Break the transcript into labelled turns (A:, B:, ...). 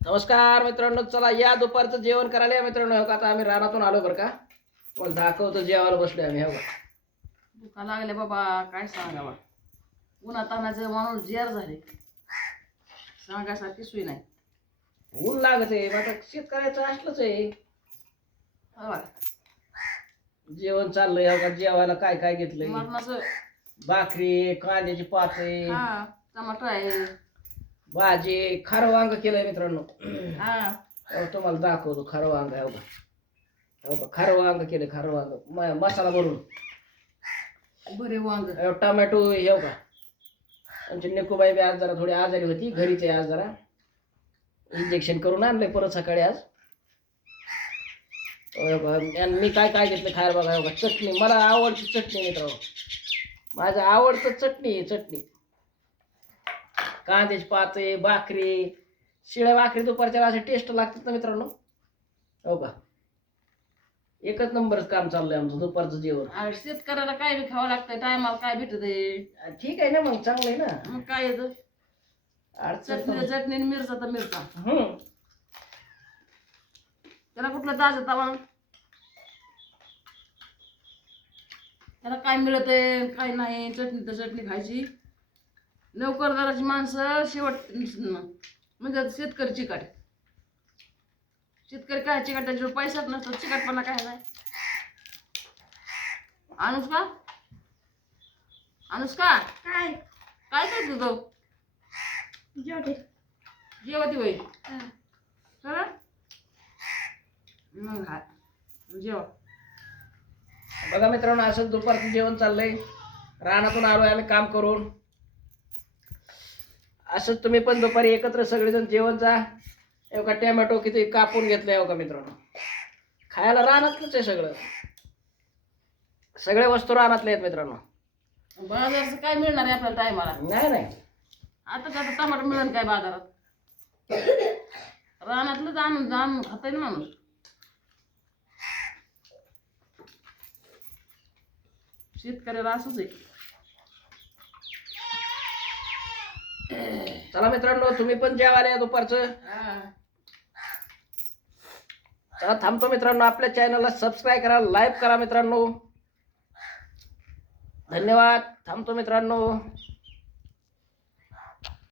A: नमस्कार मित्रांनो चला या दुपारचं जेवण करायला मित्रांनो. हो का आता आम्ही रानातून आलो बरं का. मला दाखवतो जेवायला बसलोय आम्ही हो का.
B: दुखा लागले बाबा काय सांगावा. उन्हा तानाचे माणूस जेर झाले. सांगासारखी सुई नाही.
A: ऊन लागत आहे आता शेतकऱ्याचं असलंच आहे. जेवण चाललंय हो का जेवायला काय काय घेतलंय? भाकरी कांद्याची पाते
B: हा टमाटर आहे.
A: भाजी खारं वांग केलंय मित्रांनो.
B: हा.
A: हो, तुम्हाला दाखवतो खारं वांग आहे हो का. हो का खारं वांग केलं खारं वांग म- मसाला भरून.
B: बरे वांग.
A: हो, टोमॅटो हे हो का. आमची नेकूबाई बी आज जरा थोडी आजारी होती घरीच आहे आज जरा. इंजेक्शन करून आणलंय परत सकाळी आज. आणि मी काय काय घेतलं खायला बघा हो का चटणी. मला आवडती चटणी मित्रांनो. माझं आवडतं चटणी आहे चटणी. कांद्याची पाते भाकरी शिळ्या भाकरी दुपारच्या असे टेस्ट लागतात ना मित्रांनो? हो का? एकच नंबरच काम चाललंय आमचं दुपारचं जेवण.
B: शेतकऱ्याला काय बी खावं लागतं टायमाला काय भेटत
A: ठीक आहे ना मग चांगलं आहे ना.
B: मग काय येतं
A: अडचण
B: चटणी चटणी आणि मिरचा तर मिरचा.
A: हम्म.
B: त्याला कुठलं ताजं तवा? त्याला काय मिळत आहे काय नाही चटणी तर चटणी खायची. नोकरदाराची माणसं शेवट म्हणजे शेतकरी चिकाट. शेतकरी काय चिकाटाच्या पैसाच नसतो चिकाटपणा काय नाही. अनुष्का? अनुष्का?
C: काय?
B: काय करतो तो?
C: जेवते.
B: जेवती होई खरं? मग हा जेव.
A: बघा मित्रांनो असं दुपारचं जेवण चाललंय. रानातून आलोय आम्ही काम करून. असंच तुम्ही पण दुपारी एकत्र सगळेजण जेवण जा. हे का टॅमॅटो किती कापून घेतलंय हो का मित्रांनो? खायला रानातलंच आहे सगळं. सगळे वस्तू रानातले आहेत मित्रांनो.
B: बाजारचं काय मिळणार आहे आपल्याला टायमाला?
A: नाही नाही.
B: आता आता टमाटर मिळेल काय बाजारात? रानातलं आणून जाणून खाताय ना माणूस. शेतकऱ्याला असंच आहे.
A: चला मित्रांनो तुम्ही पण जेवायला या दुपारचं. चला थांबतो मित्रांनो. आपल्या चॅनलला सबस्क्राईब करा लाईक करा मित्रांनो. धन्यवाद. थांबतो मित्रांनो.